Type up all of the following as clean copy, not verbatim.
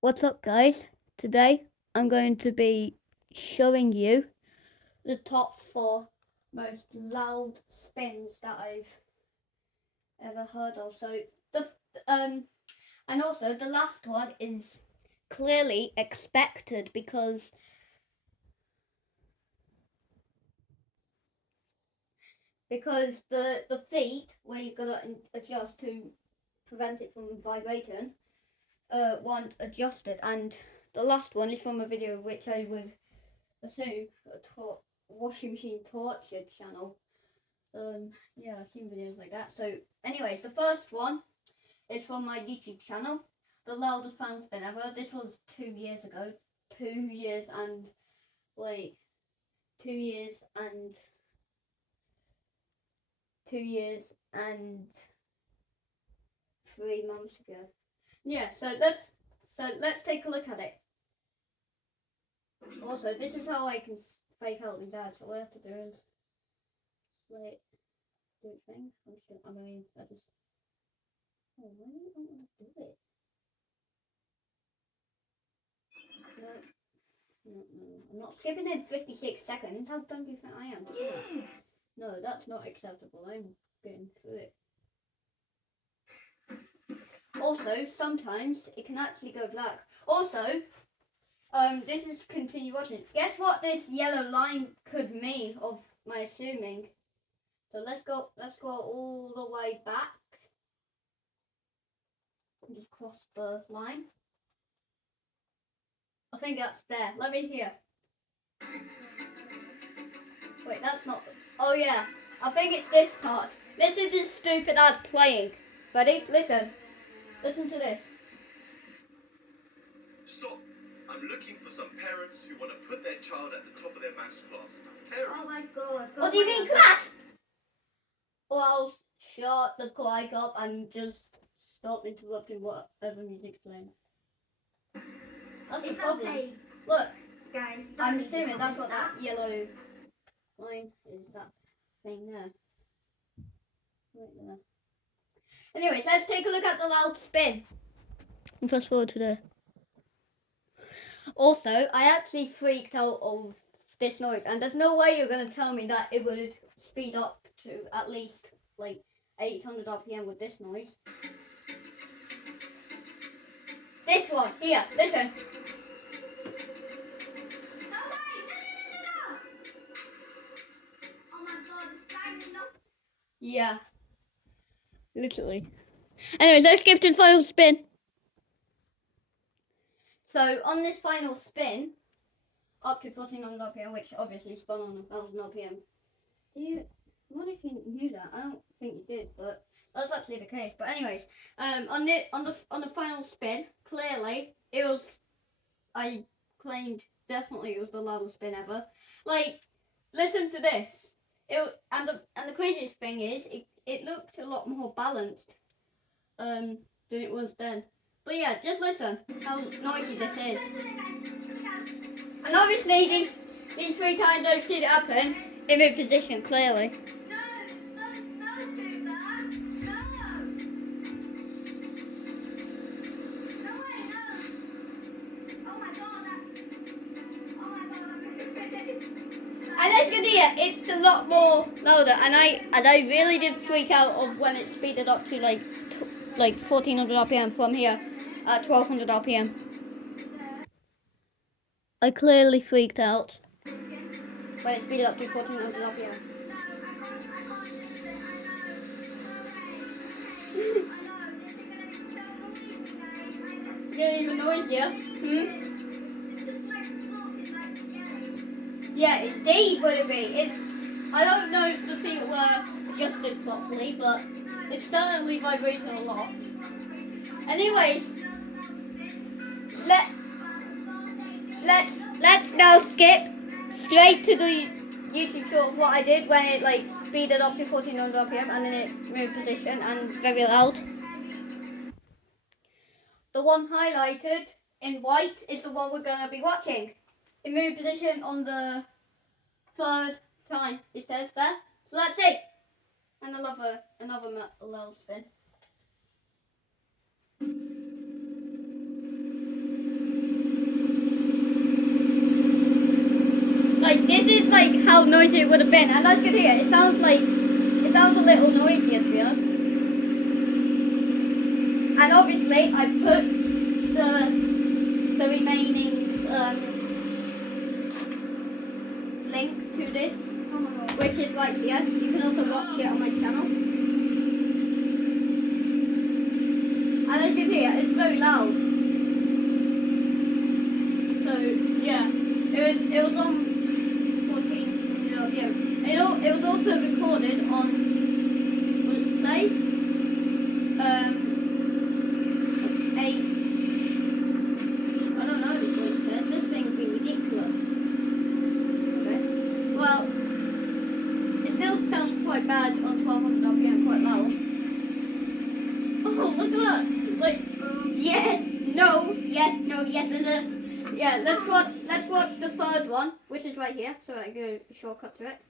What's up, guys? Today I'm going to be showing you the top 4 most loud spins that I've ever heard of. So the and also the last one is clearly expected because the feet where you've got to adjust to prevent it from vibrating weren't adjusted, and the last one is from a video which I would assume a washing machine torture channel. Yeah, I've seen videos like that. So, anyways, the first one is from my YouTube channel, the loudest fan spin ever. This was 2 years ago. 2 years and like 2 years and 2 years and 3 months ago. Yeah, so let's take a look at it. Also, this is how I can fake out my dad. So all I have to do is like do it thing. I mean, I just. Oh, why do I want to do it? No, I'm not skipping in 56 seconds. How dumb do you think I am? Yeah. No, that's not acceptable. I'm getting through it. Also, sometimes it can actually go black. Also, this is continue watching. Guess what this yellow line could mean of my assuming? So let's go all the way back. And just cross the line. I think that's there. Let me hear. Wait, that's not. Oh yeah, I think it's this part. Listen to stupid ad playing. Ready? Listen. Listen to this. Stop. I'm looking for some parents who want to put their child at the top of their maths class. Parents. Oh my god. What do you mean class? Or I'll shut the mic up and just stop interrupting whatever music's playing. That's the problem. Okay. Look, guys, I'm assuming that's what that yellow line is, that thing there. Right there. Anyways, let's take a look at the loud spin. And fast forward to there. Also, I actually freaked out of this noise, and there's no way you're going to tell me that it would speed up to at least like 800 RPM with this noise. This one, here, listen. Oh my god, it's up. Yeah. Literally. Anyways, let's skip to the final spin. So, on this final spin, up to 1400 RPM, which obviously spun on 1000 RPM. What if you knew that? I don't think you did, but that's actually the case. But anyways, on the final spin, clearly it was. I claimed definitely it was the loudest spin ever. Like, listen to this. And the craziest thing is, it looked a lot more balanced than it was then. But yeah, just listen how noisy this is. And obviously these 3 times I've seen it happen in mid position clearly. And as you can hear, it's a lot more louder, and I really did freak out of when it speeded up to like 1400 RPM from here at 1200 RPM. I clearly freaked out when it speeded up to 1400 RPM. Getting even noisier. Yeah, indeed would it be. I don't know if the feet were adjusted properly, but it's certainly vibrating a lot. Anyways, let's now skip straight to the YouTube short of what I did when it like speeded up to 1400 RPM and then it moved position and very loud. The one highlighted in white is the one we're going to be watching. It moved position on the 3rd time, it says there. So that's it. And another loud spin. Like, this is like how noisy it would have been, and as you can hear, it sounds a little noisier, to be honest. And obviously, I put the remaining link to this, Oh my god. which is right here. You can also watch it on my channel. And as you can hear, it's very loud. So yeah, it was on 14 RPM. It was also recorded on, what did it say? 8. I don't know what it says. This thing would be ridiculous. Okay. Well, it still sounds quite bad on 1200 RPM, quite loud. Oh, look at that! Like, yes, no, yes, no, yes, and yeah. Let's watch the third one, which is right here. So I go shortcut to it.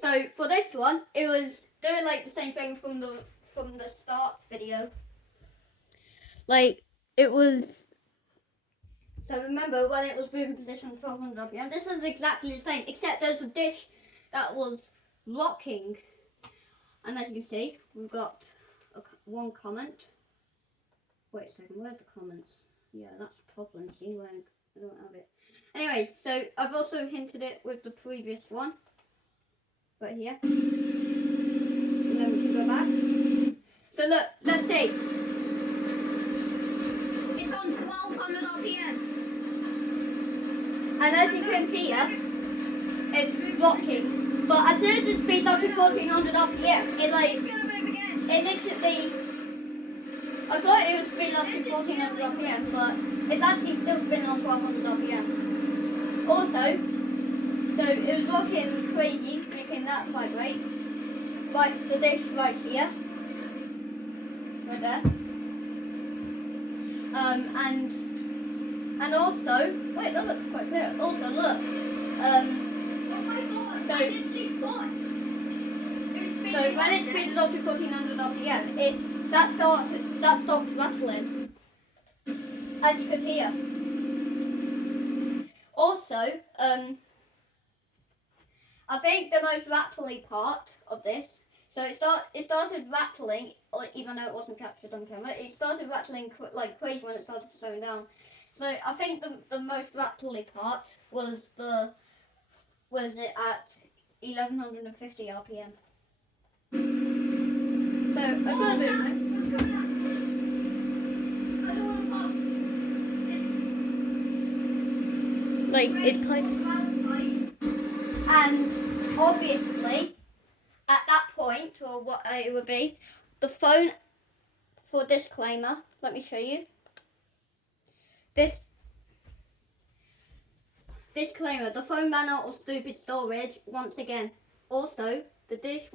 So for this one, it was doing like the same thing from the start video. Like it was. So remember when it was moving position 1200 RPM. This is exactly the same, except there's a dish that was rocking. And as you can see, we've got one comment. Wait a second, where's the comments? Yeah, that's the problem, see, where I don't have it. Anyways, so I've also hinted it with the previous one. Right here. And then we can go back. So look, let's see. It's on 1200 RPM. And as you can hear, it's rocking. But as soon as it speeds up to 1400 RPM, it like, It's gonna move again. it literally, I thought it would speed up to 1400 RPM, but it's actually still spinning on 1200 RPM. Also, so it was rocking crazy, making that vibrate. Like the dish right here. Right there. And also, wait, that looks quite clear. Also look, Oh my god. So- I literally thought. so when it speeded up to 1400 RPM, that stopped rattling, as you could hear. Also, I think the most rattly part of this, so it started rattling, or even though it wasn't captured on camera, it started rattling like crazy when it started slowing down. So I think the most rattly part was it at 1150 RPM. So I saw the movement. I don't want to pop. Like it kind of, and obviously at that point, or what it would be, the phone, for disclaimer, let me show you. Disclaimer, the phone ran out of stupid storage once again. Also, the dish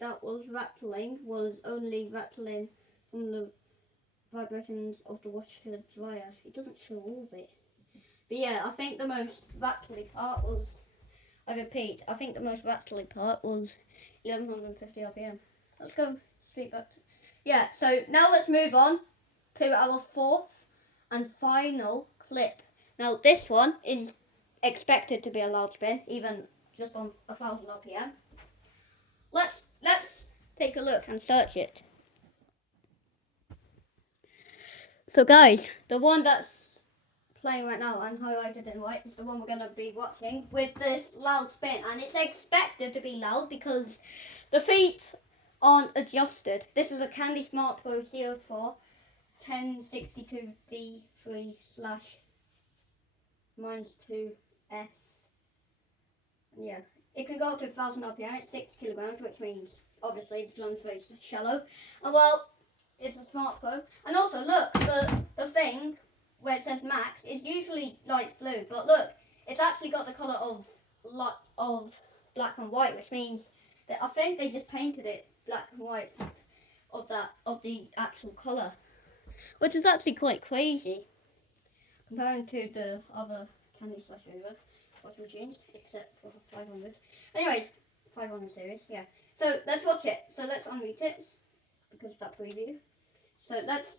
that was rattling was only rattling from the vibrations of the washer dryer. It doesn't show all of it. But yeah, I think the most rattly part was, I repeat, I think the most rattly part was 1150 RPM. Let's go straight back. Yeah, so now let's move on to our fourth and final clip. Now this one is expected to be a loud spin, even just on 1000 RPM. Let's take a look and search it. So guys, the one that's playing right now and highlighted in white is the one we're going to be watching with this loud spin, and it's expected to be loud because the feet aren't adjusted. This is a Candy Smart Pro 04 1062D3 / -2S. Yeah, it can go up to 1000 RPM. It's 6 kilograms, which means obviously the drum's very shallow. And well, it's a Smart Pro. And also look, the thing where it says max is usually light blue, but look, it's actually got the colour of black and white, which means that I think they just painted it black and white of the actual colour, which is actually quite crazy comparing to the other Candy / Hoover washing machines, except for the 500. Anyways, 500 series, yeah. So let's watch it. So let's unmute it because of that preview. So let's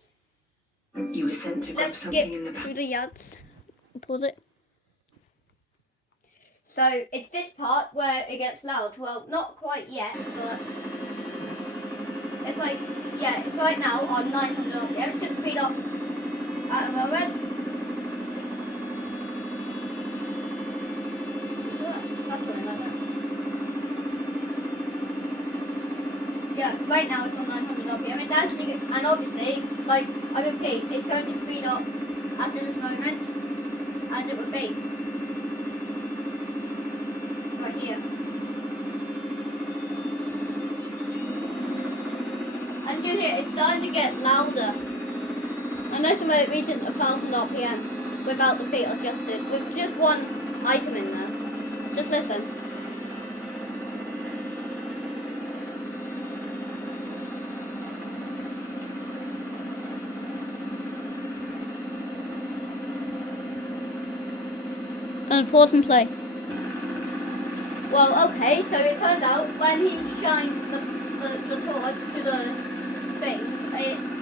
You were sent to grab skip something in the through the ads. Pause it. So it's this part where it gets loud. Well, not quite yet, but it's like, yeah, it's right now on 900 RPM. It's going to speed up at a moment. That's what I like that. Yeah, right now it's on 900 RPM. It's actually, and obviously, like I repeat, it's going to speed up after this moment as it would be. Right here. As you hear, it's starting to get louder. Unless it reaches 1000 RPM without the feet adjusted, with just one item in there. Just listen. And pause and play. Well, okay, so it turns out when he shined the torch to the thing,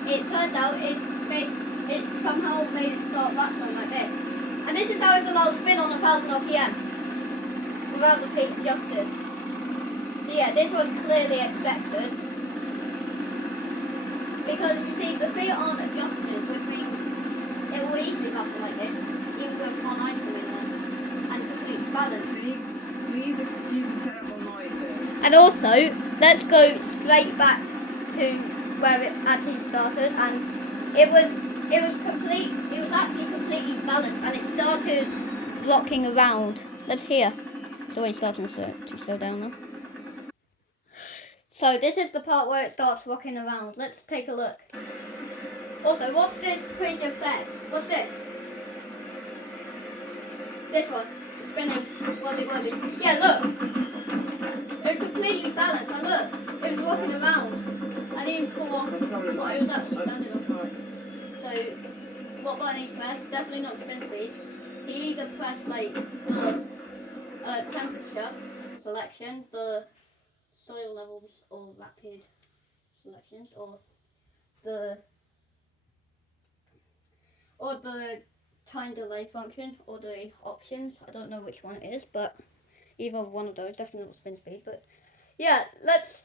it turns out it somehow made it start rattling like this. And this is how it's allowed to spin on 1000 RPM without the feet adjusted. So yeah, this was clearly expected. Because you see, the feet aren't adjusted, which means it will easily rattle like this, even with one item in there, and complete balance. Please excuse the terrible noises. And also, let's go straight back to where it actually started, and it was actually completely balanced, and it started rocking around. Let's hear. It's always starting to slow down now. So this is the part where it starts rocking around. Let's take a look. Also, what's this crazy effect? What's this? This one. It's spinning. Whirly. Yeah, look. It was completely balanced, and look, it was walking around. I didn't fall off what it was actually standing on. So, what button he pressed? Definitely not spin speed. He either pressed like the temperature selection, the soil levels or rapid selections, or the time delay function, or the options. I don't know which one it is, but either one of those, definitely not spin speed. But yeah, let's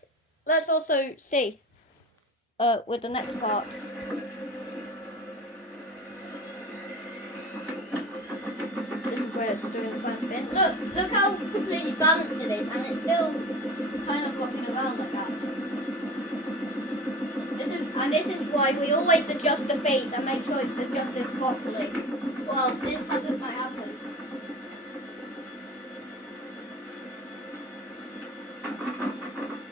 also see with the next part. This is where it's doing the first bit. Look how completely balanced it is, and it's still kind of rocking around like that. This is why we always adjust the feet and make sure it's adjusted properly, or else this hasn't might happen.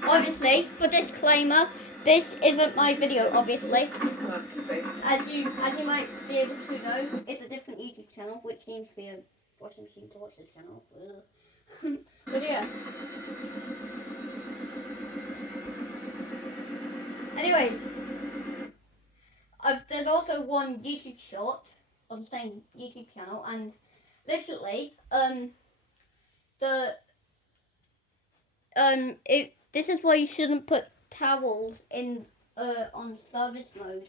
Obviously, for disclaimer, this isn't my video, obviously. As you might be able to know, it's a different YouTube channel, which seems to be a watching machine to watch this channel. But yeah. Anyways, there's also one YouTube short on the same YouTube channel, and literally, this is why you shouldn't put towels in on service mode,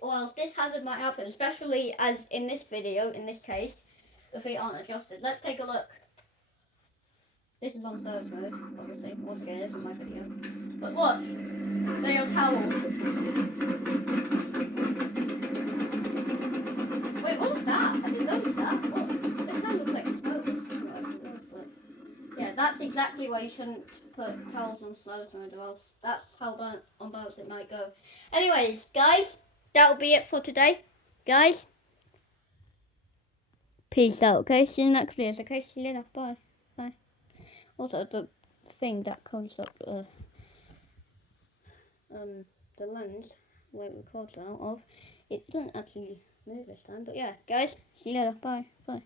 or else this hazard might happen, especially as in this video, in this case, the feet aren't adjusted. Let's take a look. This is on service mode, obviously. Once again, this is my video. But watch, they are towels. Wait, what was that? I didn't notice that. What? It kind of looks like smoke. Yeah, that's exactly why you shouldn't put towels on service mode, or else that's how unbalanced it might go. Anyways, guys, that'll be it for today. Guys, peace out, okay? See you next video, okay? See you later. Bye. Bye. Also, the thing that comes up, the lens where it records out of, it doesn't actually move this time. But yeah, guys, see you later. Bye. Bye.